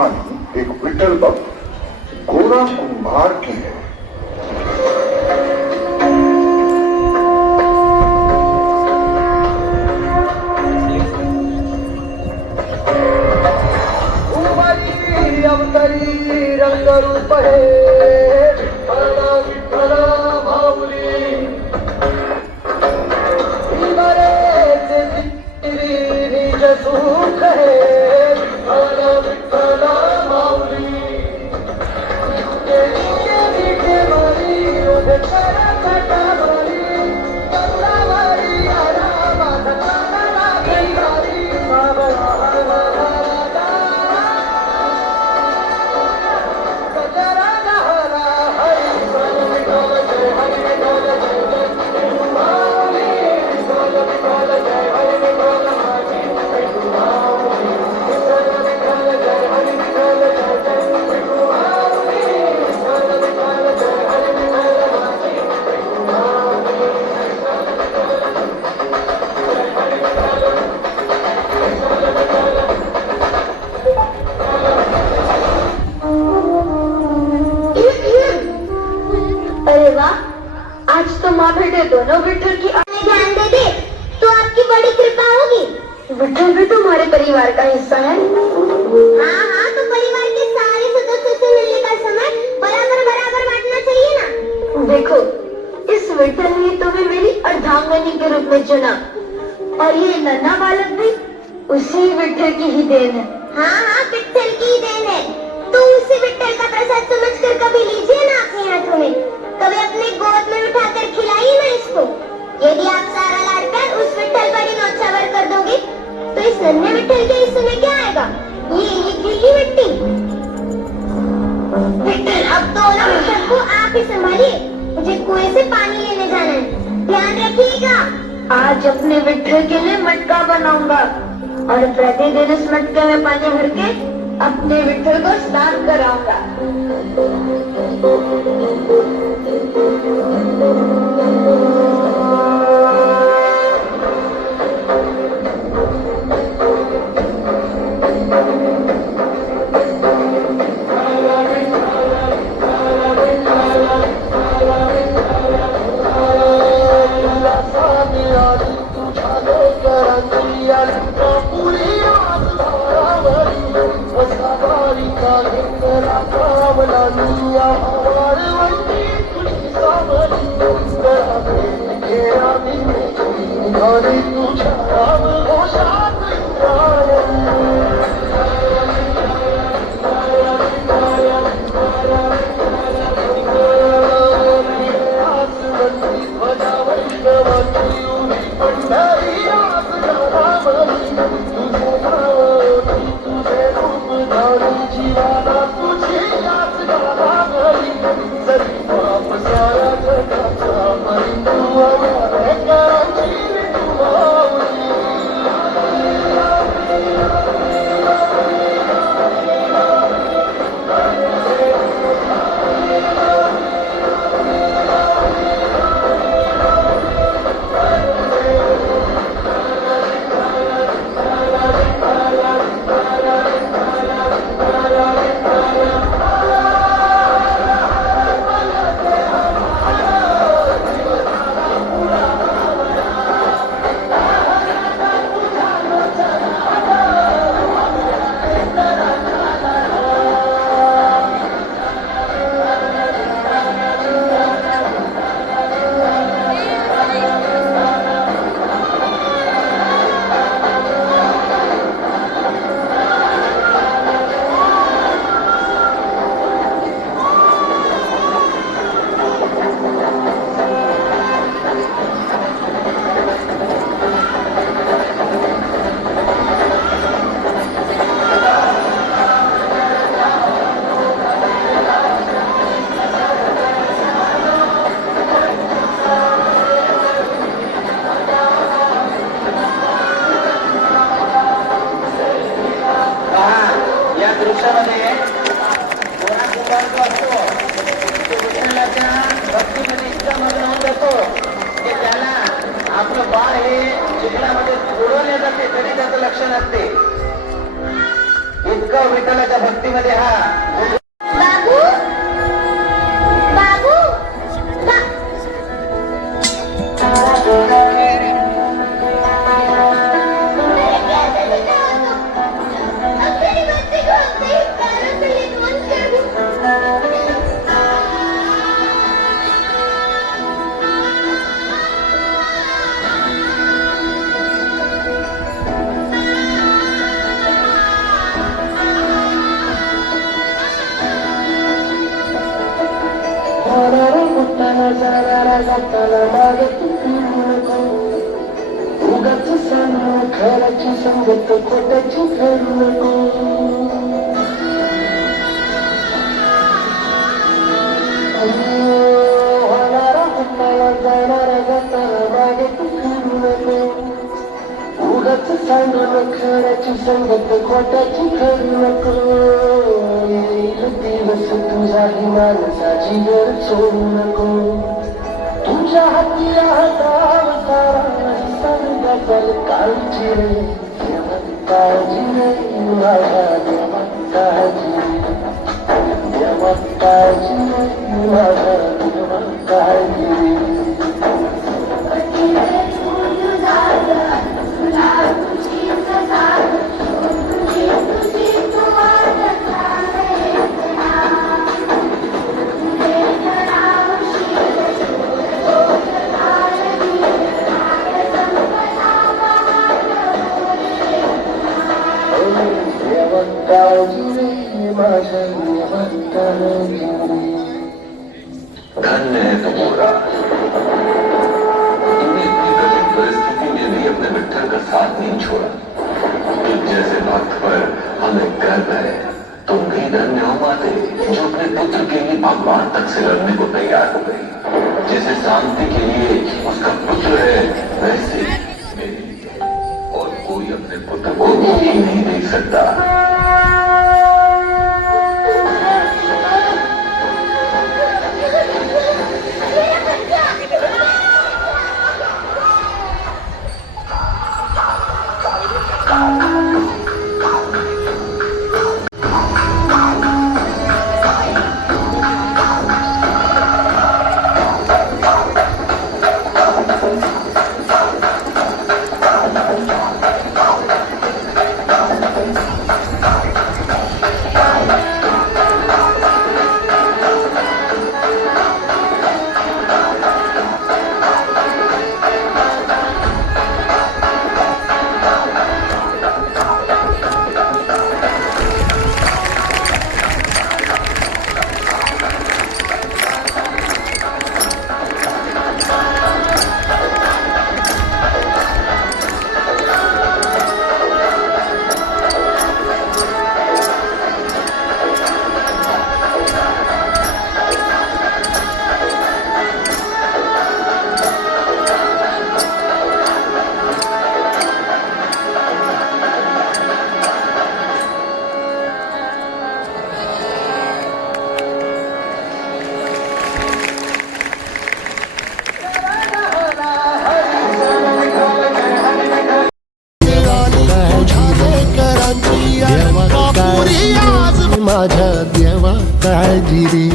कहानी एक विठल भक्त गोरा कुंभार की है। अवतरी रंग रूप है निज सुख है दोनों विठल की ध्यान दे दे तो आपकी बड़ी कृपा होगी। विठल भी तुम्हारे परिवार का हिस्सा है। हाँ हाँ, तो परिवार के सारे सदस्यों से मिलने का समय बराबर बराबर बांटना चाहिए ना। देखो, इस विठल ने तुम्हें मेरी अर्धांगिनी के रूप में चुना और ये नन्हा बालक भी उसी विठल की ही देन है। हाँ हाँ, विठल की ही देन है। तो उसी विठल का प्रसाद समझकर कभी लीजिए ना अपने हाथों में, कभी अपने गोद में उठाकर खिलाइए ना इसको। यदि आप सारा लाड कर उस विठल पर ही नौछावर कर दोगे तो इस नन्हे विठल के हिस्से में क्या आएगा? ये गीली मिट्टी। विठल, अब दोनों विठल को आप ही संभालिए, मुझे कुएं से पानी लेने जाना है, ध्यान रखिएगा। आज अपने विठल के लिए मटका बनाऊंगा और प्रतिदिन इस मटके में पानी भर के अपने विठल को स्नान कराऊंगा। बुटकाव विठ्ठलाच्या भक्तीमध्ये हा बाबू बाबू मेरे कैसे बिना हो तुम अब तेरी बच्ची को अपने ही पैरों से ही नमन कर दूं उगाच सांगू खराची संगत खोट्याची करू नको होणारा हुंडाला जाणारा जाताना मागे तू फिरू नको उगाच सांगू खराची संगत खोट्याची करू नको येईल दिवस तुझाही माणसाची गर सोडू नको तुझ्या हाती हातावर तारा सांगा चल काळजी रे देवा काळजी रे माझ्या देवा काळजी देवा काळजी रे माझ्या देवा काळजी धन्य है तुम्हारा तुमने इतनी कठिन परिस्थिति में भी अपने विठ्ठल का साथ नहीं छोड़ा तुम जैसे भक्त पर हमें गर्व है तुम भी धन्य हो माते जो अपने पुत्र के लिए भगवान तक से लड़ने को तैयार हो गई जैसे शांति के लिए उसका पुत्र है वैसे मेरे लिए और कोई अपने पुत्र को दुखी नहीं देख सकता माझ्या देवा काळजी रे